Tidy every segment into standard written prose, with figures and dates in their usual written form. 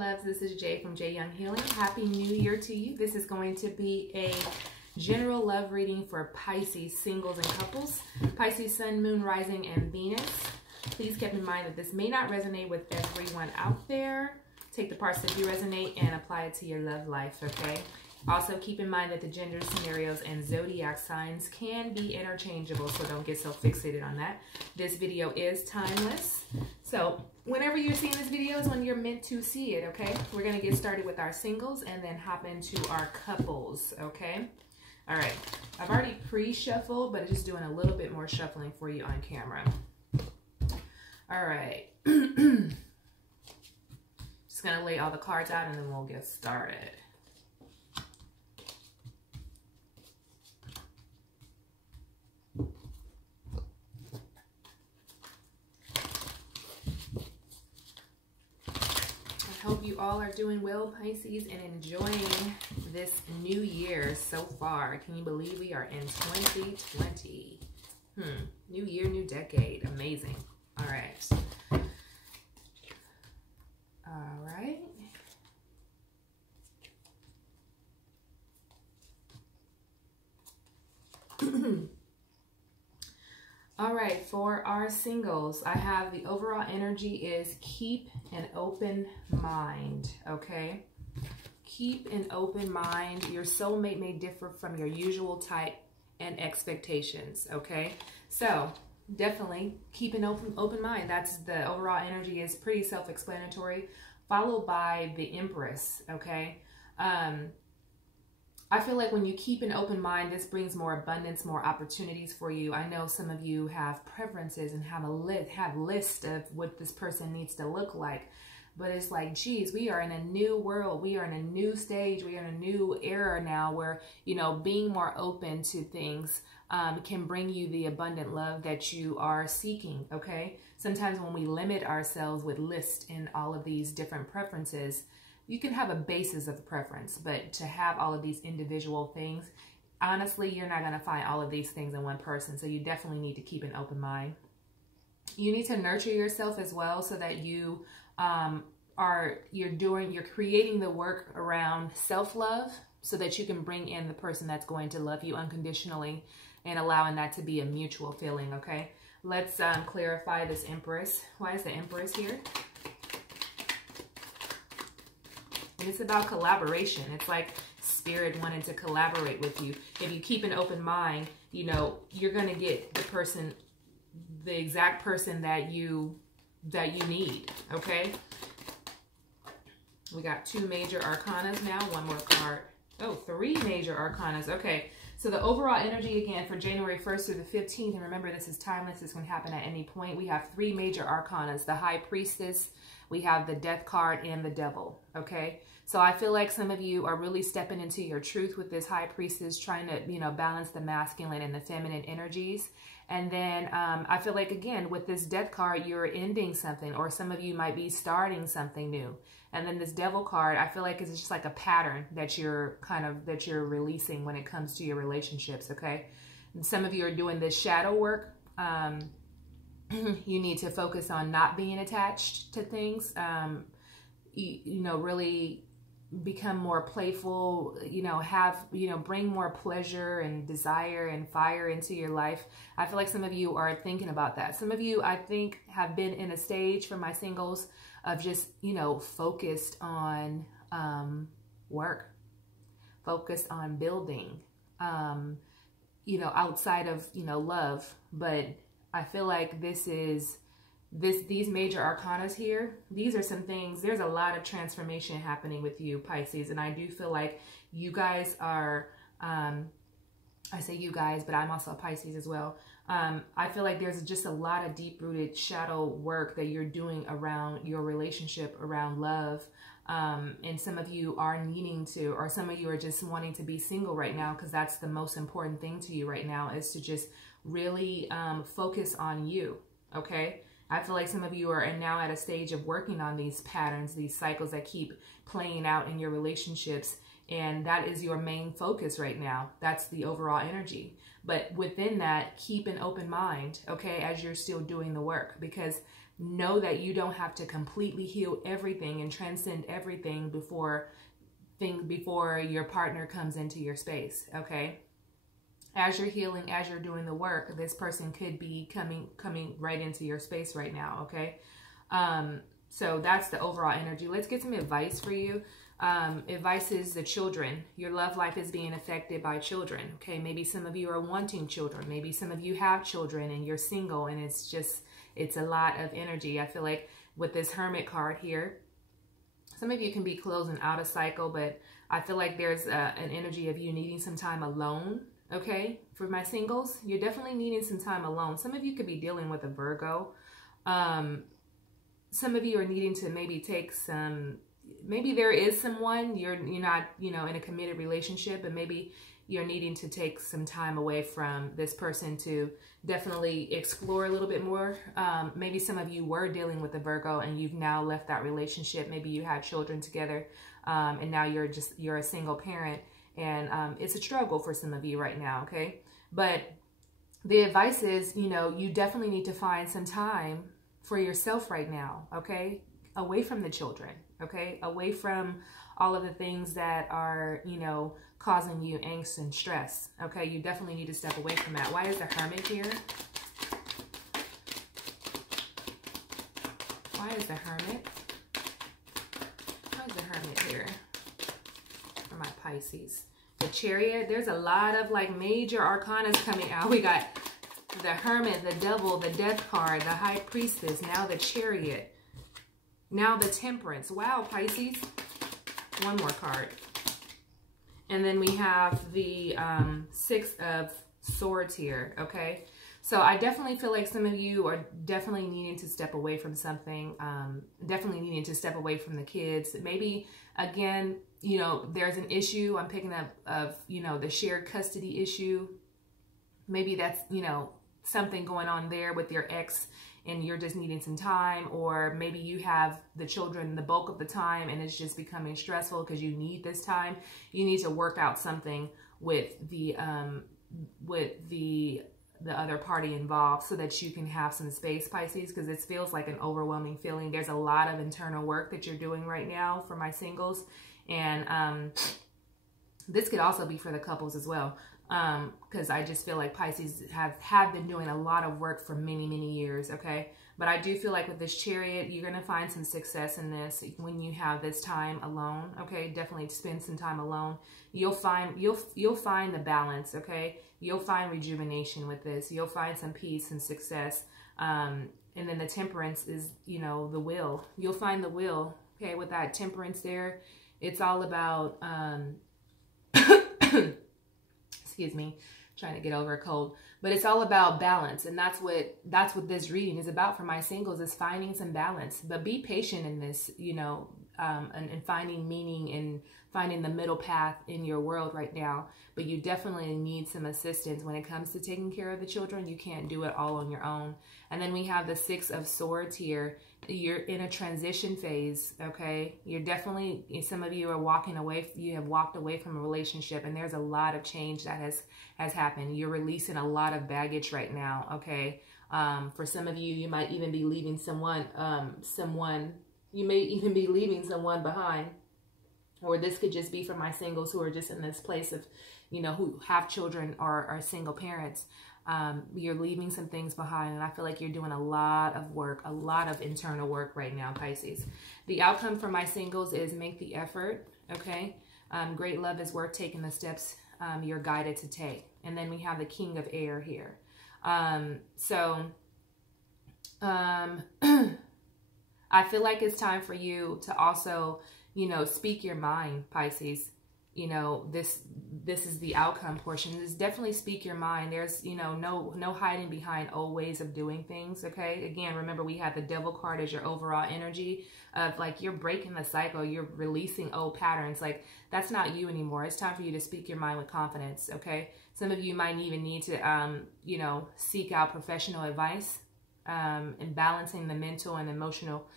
Loves, this is Jay from JYoungHealing. Happy New Year to you. This is going to be a general love reading for Pisces singles and couples. Pisces Sun, Moon, Rising, and Venus. Please keep in mind that this may not resonate with everyone out there. Take the parts that do resonate and apply it to your love life, okay? Also, keep in mind that the gender scenarios and zodiac signs can be interchangeable, so don't get so fixated on that. This video is timeless. So, whenever you're seeing this video is when you're meant to see it, okay? We're going to get started with our singles and then hop into our couples, okay? All right. I've already pre-shuffled, but just doing a little bit more shuffling for you on camera. All right. Just going to lay all the cards out and then we'll get started. Hope you all are doing well, Pisces, and enjoying this new year so far. Can you believe we are in 2020? New year, new decade. Amazing. All right. All right. All right, for our singles, I have the overall energy is keep an open mind, okay? Keep an open mind. Your soulmate may differ from your usual type and expectations, okay? So definitely keep an open mind. That's the overall energy is pretty self-explanatory, followed by the Empress, okay? I feel like when you keep an open mind, this brings more abundance, more opportunities for you. I know some of you have preferences and have a list of what this person needs to look like. But it's like, geez, we are in a new world. We are in a new stage. We are in a new era now where, you know, being more open to things can bring you the abundant love that you are seeking, okay? Sometimes when we limit ourselves with lists and all of these different preferences, you can have a basis of preference, but to have all of these individual things, honestly, you're not going to find all of these things in one person. So you definitely need to keep an open mind. You need to nurture yourself as well so that you you're creating the work around self-love so that you can bring in the person that's going to love you unconditionally and allowing that to be a mutual feeling, okay? Let's clarify this Empress. Why is the Empress here? And it's about collaboration. It's like spirit wanted to collaborate with you. If you keep an open mind, you know, you're going to get the person, the exact person that you need, okay? We got 2 major arcanas now, 1 more card. Oh, 3 major arcanas. Okay. So the overall energy again for January 1st through the 15th, and remember this is timeless, this can happen at any point. We have 3 major arcanas, the High Priestess, we have the Death card, and the Devil, okay? So I feel like some of you are really stepping into your truth with this High Priestess, trying to, you know, balance the masculine and the feminine energies. And then I feel like, again, with this Death card, you're ending something, or some of you might be starting something new. And then this Devil card, I feel like it's just like a pattern that you're releasing when it comes to your relationships, okay? And some of you are doing this shadow work. You need to focus on not being attached to things, you know, really become more playful, you know, bring more pleasure and desire and fire into your life. I feel like some of you are thinking about that. Some of you, I think, have been in a stage for my singles of just, you know, focused on work, focused on building, you know, outside of, you know, love. But I feel like these major arcanas here, these are some things, there's a lot of transformation happening with you, Pisces. And I do feel like you guys are, I say you guys, but I'm also a Pisces as well. I feel like there's just a lot of deep-rooted shadow work that you're doing around your relationship, around love. And some of you are needing to, or some of you are just wanting to be single right now because that's the most important thing to you right now, is to just really focus on you, okay? I feel like some of you are now at a stage of working on these patterns, these cycles that keep playing out in your relationships. And that is your main focus right now. That's the overall energy. But within that, keep an open mind, okay, as you're still doing the work. Because know that you don't have to completely heal everything and transcend everything before your partner comes into your space, okay? As you're healing, as you're doing the work, this person could be coming right into your space right now, okay? So that's the overall energy. Let's get some advice for you. Advice is the children. Your love life is being affected by children, okay? Maybe some of you are wanting children. Maybe some of you have children and you're single, and it's a lot of energy. I feel like with this Hermit card here, some of you can be closing out a cycle, but I feel like there's an energy of you needing some time alone, okay? For my singles, you're definitely needing some time alone. Some of you could be dealing with a Virgo. Some of you are needing to maybe take some, maybe there is someone, you're not, you know, in a committed relationship, but maybe you're needing to take some time away from this person to definitely explore a little bit more. Maybe some of you were dealing with a Virgo and you've now left that relationship. Maybe you had children together, and now you're a single parent, and it's a struggle for some of you right now, okay? But the advice is, you know, you definitely need to find some time for yourself right now, okay? Away from the children, okay? Away from all of the things that are, you know, causing you angst and stress, okay? You definitely need to step away from that. Why is the Hermit here? Why is the Hermit? Why is the Hermit here for my Pisces? The Chariot, there's a lot of like major arcanas coming out. We got the Hermit, the Devil, the Death card, the High Priestess, now the Chariot, now the Temperance. Wow, Pisces. One more card. And then we have the Six of Swords here, okay? So I definitely feel like some of you are definitely needing to step away from something, definitely needing to step away from the kids. Maybe, again, you know, there's an issue I'm picking up of, you know, the shared custody issue. Maybe that's, you know, something going on there with your ex and you're just needing some time, or maybe you have the children the bulk of the time and it's just becoming stressful because you need this time. You need to work out something with the other party involved so that you can have some space, Pisces, because it feels like an overwhelming feeling. There's a lot of internal work that you're doing right now for my singles, and this could also be for the couples as well. Because I just feel like Pisces have been doing a lot of work for many, many years, okay? But I do feel like with this Chariot, you're going to find some success in this when you have this time alone, okay? Definitely spend some time alone. You'll find the balance, okay? You'll find rejuvenation with this. You'll find some peace and success. And then the Temperance is, you know, the will. You'll find the will, okay? With that Temperance there, it's all about... excuse me, trying to get over a cold, but it's all about balance, and that's what this reading is about for my singles, is finding some balance. But be patient in this, you know, and finding meaning and finding the middle path in your world right now. But you definitely need some assistance when it comes to taking care of the children. You can't do it all on your own. And then we have the Six of Swords here. You're in a transition phase, okay? You're definitely, some of you are walking away, you have walked away from a relationship, and there's a lot of change that has happened. You're releasing a lot of baggage right now, okay? For some of you, you might even be leaving you may even be leaving someone behind. Or this could just be for my singles who are just in this place of, you know, who have children or are single parents. You're leaving some things behind, and I feel like you're doing a lot of work, a lot of internal work right now, Pisces. The outcome for my singles is make the effort, okay? Great love is worth taking the steps you're guided to take. And then we have the King of Air here. I feel like it's time for you to also, you know, speak your mind, Pisces. You know, this is the outcome portion. Is definitely speak your mind. There's, you know, no hiding behind old ways of doing things, okay? Again, remember we have the Devil card as your overall energy of like you're breaking the cycle, you're releasing old patterns. Like that's not you anymore. It's time for you to speak your mind with confidence, okay? Some of you might even need to, you know, seek out professional advice in balancing the mental and emotional,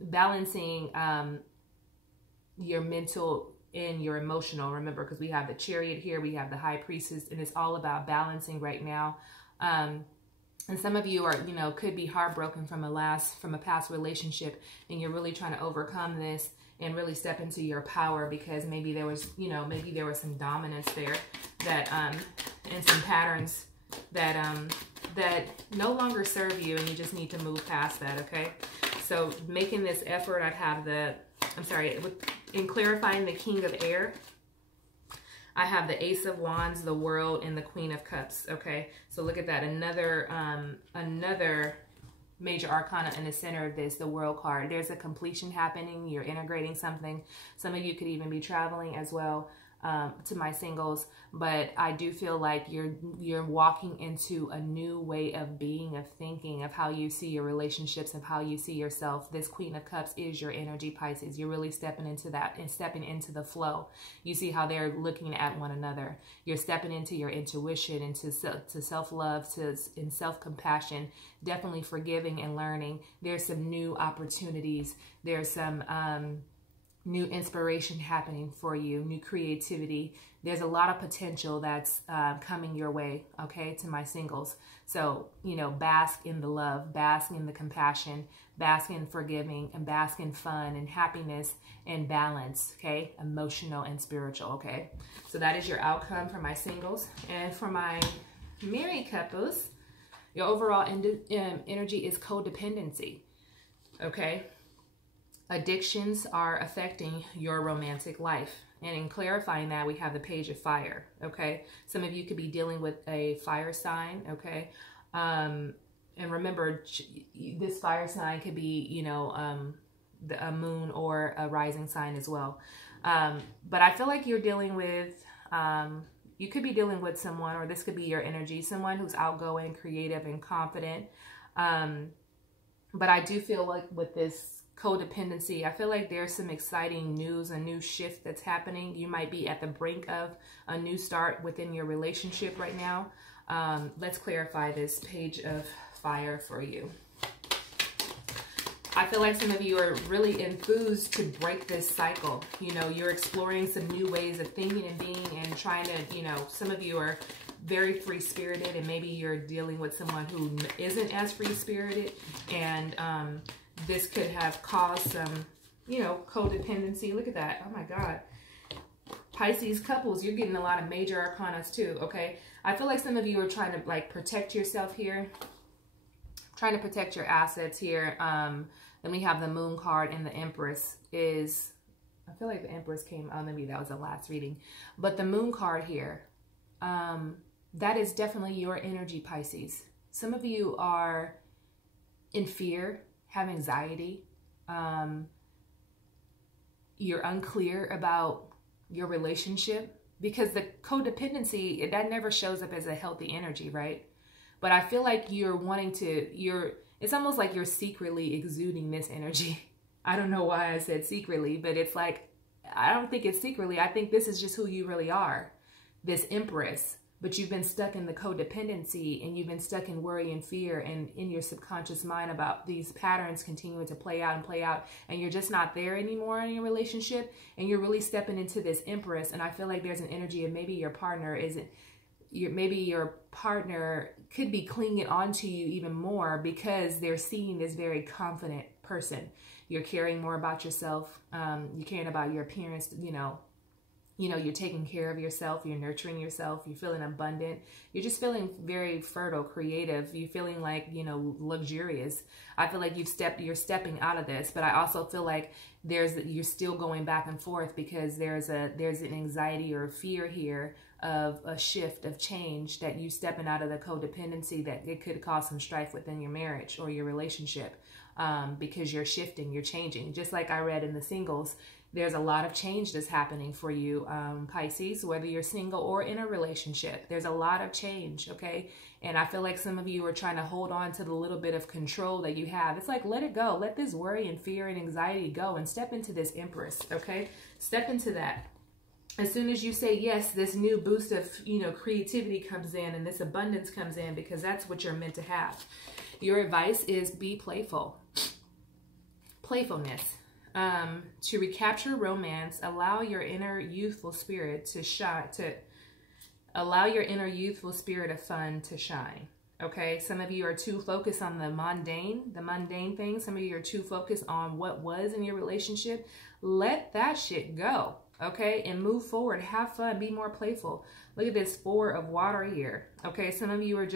balancing your mental and your emotional. Remember, because we have the Chariot here, we have the High Priestess, and it's all about balancing right now. And some of you are, you know, could be heartbroken from a past relationship, and you're really trying to overcome this and really step into your power, because maybe there was, you know, maybe there was some dominance there that, and some patterns that, that no longer serve you, and you just need to move past that, okay? So making this effort, I'd have the, I'm sorry, in clarifying the King of Air, I have the Ace of Wands, the World, and the Queen of Cups, okay? So look at that, another major arcana in the center of this, the World card. There's a completion happening. You're integrating something. Some of you could even be traveling as well, to my singles. But I do feel like you're walking into a new way of being, of thinking, of how you see your relationships, of how you see yourself. This Queen of Cups is your energy, Pisces. You're really stepping into that and stepping into the flow. You see how they're looking at one another. You're stepping into your intuition, into self-love, in self-compassion, definitely forgiving and learning. There's some new opportunities. There's some new inspiration happening for you, new creativity. There's a lot of potential that's coming your way, okay, to my singles. So, you know, bask in the love, bask in the compassion, bask in forgiving, and bask in fun and happiness and balance, okay, emotional and spiritual, okay? So that is your outcome for my singles. And for my married couples, your overall energy is codependency, okay? Addictions are affecting your romantic life. And in clarifying that, we have the Page of Fire, okay? Some of you could be dealing with a fire sign, okay? And remember, this fire sign could be, you know, a moon or a rising sign as well. But I feel like you're dealing with, you could be dealing with someone, or this could be your energy, someone who's outgoing, creative, and confident. But I do feel like with this codependency, I feel like there's some exciting news, a new shift that's happening. You might be at the brink of a new start within your relationship right now. Let's clarify this Page of Fire for you. I feel like some of you are really enthused to break this cycle. You know, you're exploring some new ways of thinking and being, and trying to, you know, some of you are very free-spirited, and maybe you're dealing with someone who isn't as free-spirited, and this could have caused some, you know, codependency. Look at that. Oh my God. Pisces couples, you're getting a lot of major arcanas too, okay? I feel like some of you are trying to like protect yourself here, trying to protect your assets here. Then we have the Moon card, and the Empress is, I feel like the Empress came, oh, maybe that was the last reading. But the Moon card here, that is definitely your energy, Pisces. Some of you are in fear, have anxiety, you're unclear about your relationship, because the codependency, that never shows up as a healthy energy, right? But I feel like you're wanting to, it's almost like you're secretly exuding this energy. I don't know why I said secretly, but it's like, I don't think it's secretly. I think this is just who you really are, this Empress. But you've been stuck in the codependency, and you've been stuck in worry and fear, and in your subconscious mind about these patterns continuing to play out, and you're just not there anymore in your relationship, and you're really stepping into this Empress. And I feel like there's an energy of maybe your partner isn't, maybe your partner could be clinging on to you even more, because they're seeing this very confident person. You're caring more about yourself. You're caring about your appearance, you know, you're taking care of yourself, you're nurturing yourself, you're feeling abundant, you're just feeling very fertile, creative, you're feeling like, you know, luxurious. I feel like you're stepping out of this, but I also feel like you're still going back and forth, because there's an anxiety or a fear here of a shift, of change, that you stepping out of the codependency, that it could cause some strife within your marriage or your relationship, because you're shifting, you're changing. Just like I read in the singles, there's a lot of change that's happening for you, Pisces, whether you're single or in a relationship. There's a lot of change, okay? And I feel like some of you are trying to hold on to the little bit of control that you have. It's like, let it go. Let this worry and fear and anxiety go, and step into this Empress, okay? Step into that. As soon as you say yes, this new boost of, you know, creativity comes in, and this abundance comes in, because that's what you're meant to have. Your advice is be playful. Playfulness. To recapture romance, allow your inner youthful spirit to shine, allow your inner youthful spirit of fun to shine. Okay, some of you are too focused on the mundane things. Some of you are too focused on what was in your relationship. Let that shit go, okay? And move forward. Have fun. Be more playful. Look at this 4 of water here, okay? Some of you are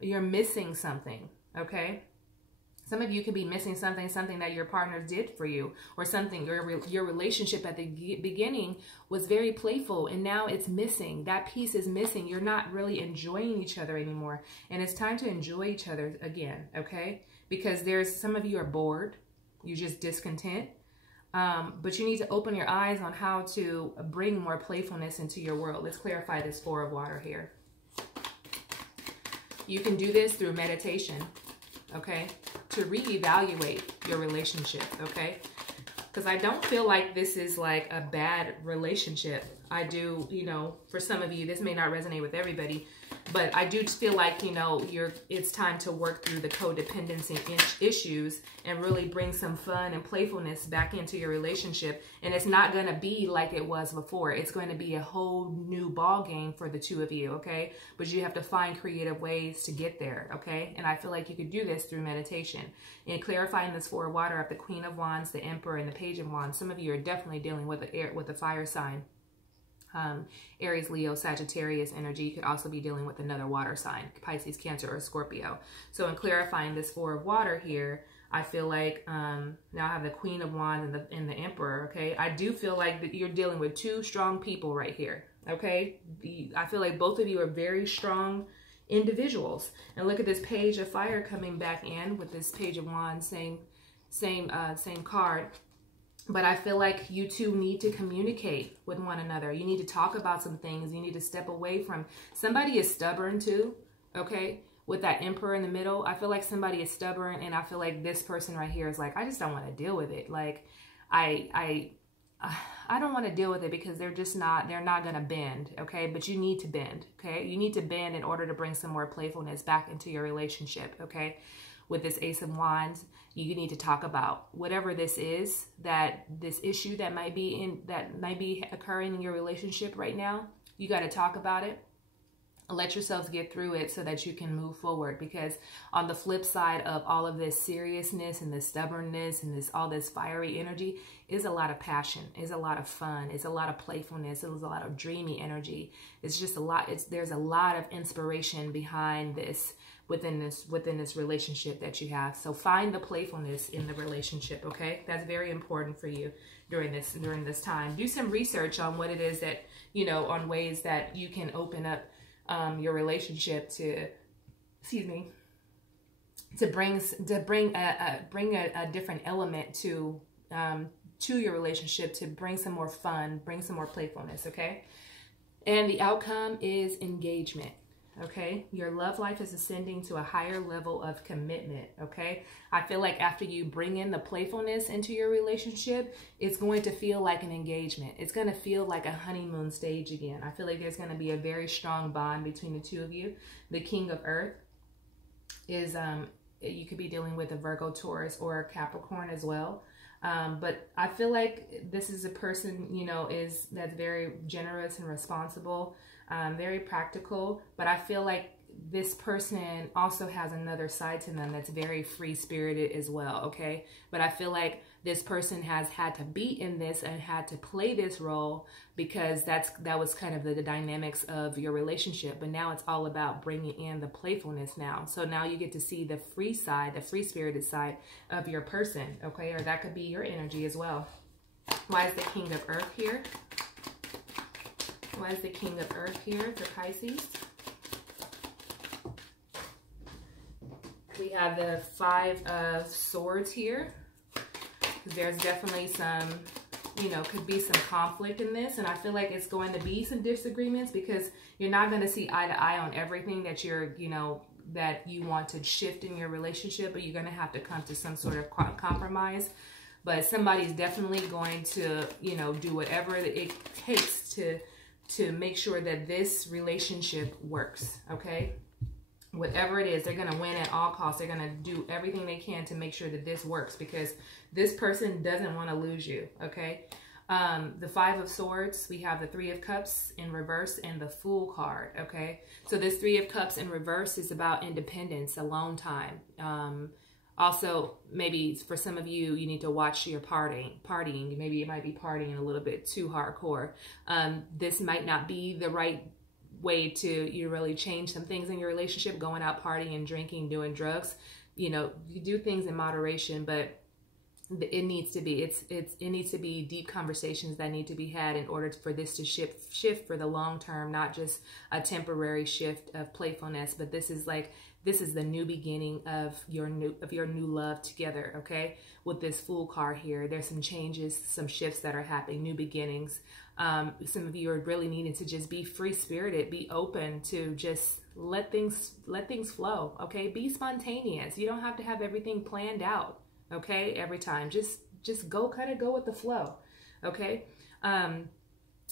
you're missing something, okay? Some of you could be missing something that your partner did for you, or something, your relationship at the beginning was very playful and now it's missing. That piece is missing. You're not really enjoying each other anymore. And it's time to enjoy each other again, okay? Because some of you are bored. You're just discontent. But you need to open your eyes on how to bring more playfulness into your world. Let's clarify this 4 of water here. You can do this through meditation, okay? To reevaluate your relationship, okay? Because I don't feel like this is like a bad relationship. I do, you know, for some of you, this may not resonate with everybody, but I do feel like, you know, it's time to work through the codependency issues and really bring some fun and playfulness back into your relationship. And it's not going to be like it was before. It's going to be a whole new ball game for the two of you, okay? But you have to find creative ways to get there, okay? And I feel like you could do this through meditation. And clarifying this 4 of water of the Queen of Wands, the Emperor, and the Page of Wands. Some of you are definitely dealing with a fire sign. Aries, Leo, Sagittarius energy. You could also be dealing with another water sign, Pisces, Cancer, or Scorpio. So in clarifying this 4 of water here, I feel like now I have the Queen of Wands and the Emperor, okay? I do feel like that you're dealing with 2 strong people right here, okay? I feel like both of you are very strong individuals. And look at this Page of Fire coming back in with this Page of Wands, same card. But I feel like you two need to communicate with one another. You need to talk about some things. You need to step away from, somebody is stubborn too, okay? With that Emperor in the middle, I feel like somebody is stubborn, and I feel like this person right here is like, I just don't want to deal with it. Like, I don't want to deal with it because they're not going to bend, okay? But you need to bend, okay? You need to bend in order to bring some more playfulness back into your relationship, okay? With this Ace of Wands, you need to talk about whatever this is, this issue that might be occurring in your relationship right now. You got to talk about it. Let yourselves get through it so that you can move forward. Because on the flip side of all of this seriousness and this stubbornness and all this fiery energy is a lot of passion, is a lot of fun, is a lot of playfulness, is a lot of dreamy energy. It's just a lot. There's a lot of inspiration behind this. Within this relationship that you have. So find the playfulness in the relationship, okay? That's very important for you during this time. Do some research on what it is that, you know, on ways that you can open up your relationship to bring a different element to your relationship, to bring some more fun, bring some more playfulness, okay? And the outcome is engagement. Okay, your love life is ascending to a higher level of commitment, okay? I feel like after you bring in the playfulness into your relationship, it's going to feel like an engagement. It's going to feel like a honeymoon stage again. I feel like there's going to be a very strong bond between the two of you. The King of Earth is, you could be dealing with a Virgo, Taurus, or a Capricorn as well. But I feel like this is a person, you know, that's very generous and responsible. Very practical, but I feel like this person also has another side to them that's very free-spirited as well, okay? But I feel like this person has had to be in this and had to play this role because that was kind of the dynamics of your relationship. But now it's all about bringing in the playfulness now. So now you get to see the free side, the free-spirited side of your person, okay? Or that could be your energy as well. Why is the King of Earth here? Why is the King of Earth here for Pisces? We have the 5 of Swords here. There's definitely some, you know, could be some conflict in this. And I feel like it's going to be some disagreements because you're not going to see eye to eye on everything that you're, you know, that you want to shift in your relationship. But you're going to have to come to some sort of compromise. But somebody's definitely going to, you know, do whatever it takes to make sure that this relationship works, okay? Whatever it is, they're going to win at all costs. They're going to do everything they can to make sure that this works because this person doesn't want to lose you, okay? The Five of Swords, we have the Three of Cups in reverse and the Fool card, okay? So this Three of Cups in reverse is about independence, alone time. Also, maybe for some of you, you need to watch your partying. Maybe you might be partying a little bit too hardcore. This might not be the right way to really change some things in your relationship, going out partying, drinking, doing drugs. You know, you do things in moderation, but it needs to be it needs to be deep conversations that need to be had in order for this to shift for the long term, not just a temporary shift of playfulness, but this is the new beginning of your new love together, okay? With this Fool card here, there's some changes, some shifts that are happening, new beginnings. Some of you are really needing to just be free-spirited, be open to just let things flow, okay? Be spontaneous. You don't have to have everything planned out, okay? Every time, just go with the flow, okay?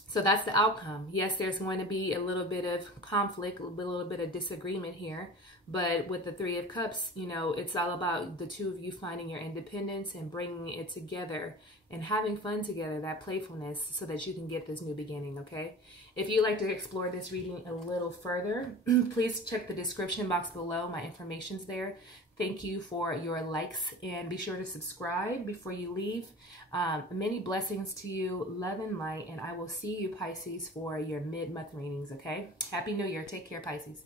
So that's the outcome. Yes, there's going to be a little bit of conflict, a little bit of disagreement here, but with the Three of Cups, you know, it's all about the two of you finding your independence and bringing it together and having fun together, that playfulness, so that you can get this new beginning, okay? If you'd like to explore this reading a little further, please check the description box below. My information's there. Thank you for your likes, and be sure to subscribe before you leave. Many blessings to you, love and light, and I will see you, Pisces, for your mid-month readings, okay? Happy New Year. Take care, Pisces.